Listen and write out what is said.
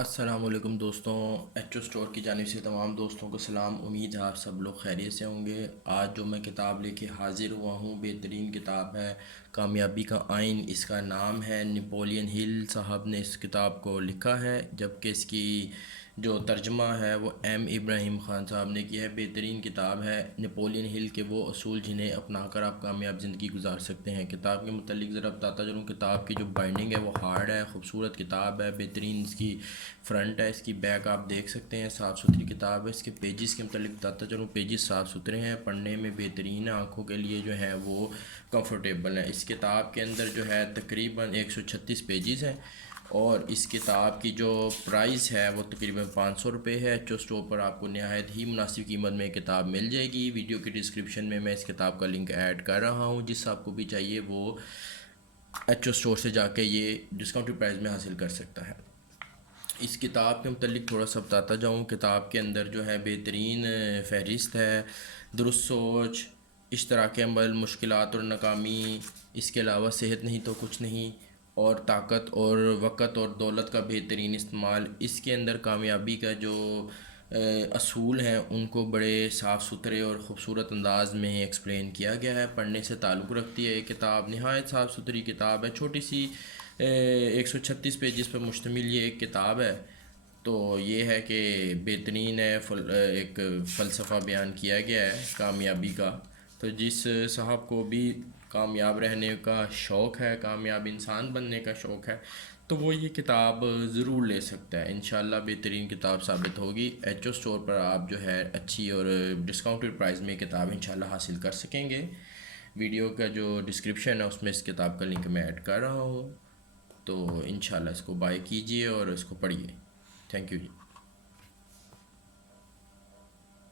السلام علیکم دوستوں، ایچ او اسٹور کی جانب سے تمام دوستوں کو سلام۔ امید ہے آپ سب لوگ خیریت سے ہوں گے۔ آج جو میں کتاب لے کے حاضر ہوا ہوں بہترین کتاب ہے، کامیابی کا آئین۔ اس کا نام ہے، نیپولین ہل صاحب نے اس کتاب کو لکھا ہے، جبکہ اس کی جو ترجمہ ہے وہ ایم ابراہیم خان صاحب نے کیا ہے۔ بہترین کتاب ہے نیپولین ہل کے وہ اصول جنہیں اپنا کر آپ کامیاب زندگی گزار سکتے ہیں۔ کتاب کے متعلق ذرا بتاتا چلوں، کتاب کی جو بائنڈنگ ہے وہ ہارڈ ہے، خوبصورت کتاب ہے، بہترین اس کی فرنٹ ہے، اس کی بیک آپ دیکھ سکتے ہیں، صاف ستھری کتاب ہے۔ اس کے پیجز کے متعلق بتاتا چلوں، پیجز صاف ستھرے ہیں، پڑھنے میں بہترین، آنکھوں کے لیے جو ہے وہ کمفرٹیبل ہیں۔ اس کتاب کے اندر جو ہے تقریباً 136 پیجز ہیں، اور اس کتاب کی جو پرائز ہے وہ تقریباً 500 روپے ہے۔ ایچ او اسٹور پر آپ کو نہایت ہی مناسب قیمت میں کتاب مل جائے گی۔ ویڈیو کی ڈسکرپشن میں اس کتاب کا لنک ایڈ کر رہا ہوں، جس آپ کو بھی چاہیے وہ ایچ او اسٹور سے جا کے یہ ڈسکاؤنٹڈ پرائز میں حاصل کر سکتا ہے۔ اس کتاب کے متعلق تھوڑا سا بتاتا جاؤں، کتاب کے اندر جو ہے بہترین فہرست ہے، درست سوچ، اشتراک عمل، مشکلات اور ناکامی، اس کے علاوہ صحت نہیں تو کچھ نہیں، اور طاقت اور وقت اور دولت کا بہترین استعمال۔ اس کے اندر کامیابی کا جو اصول ہیں ان کو بڑے صاف ستھرے اور خوبصورت انداز میں ایکسپلین کیا گیا ہے۔ پڑھنے سے تعلق رکھتی ہے یہ کتاب، نہایت صاف ستھری کتاب ہے، چھوٹی سی 136 پیجز پر مشتمل یہ ایک کتاب ہے۔ تو یہ ہے کہ بہترین ہے، ایک فلسفہ بیان کیا گیا ہے کامیابی کا۔ تو جس صاحب کو بھی کامیاب رہنے کا شوق ہے، کامیاب انسان بننے کا شوق ہے، تو وہ یہ کتاب ضرور لے سکتا ہے۔ انشاءاللہ بہترین کتاب ثابت ہوگی۔ ایچ او اسٹور پر آپ جو ہے اچھی اور ڈسکاؤنٹڈ پرائز میں کتاب انشاءاللہ حاصل کر سکیں گے۔ ویڈیو کا جو ڈسکرپشن ہے اس میں اس کتاب کا لنک میں ایڈ کر رہا ہوں، تو انشاءاللہ اس کو بائی کیجئے اور اس کو پڑھیے۔ Thank you G.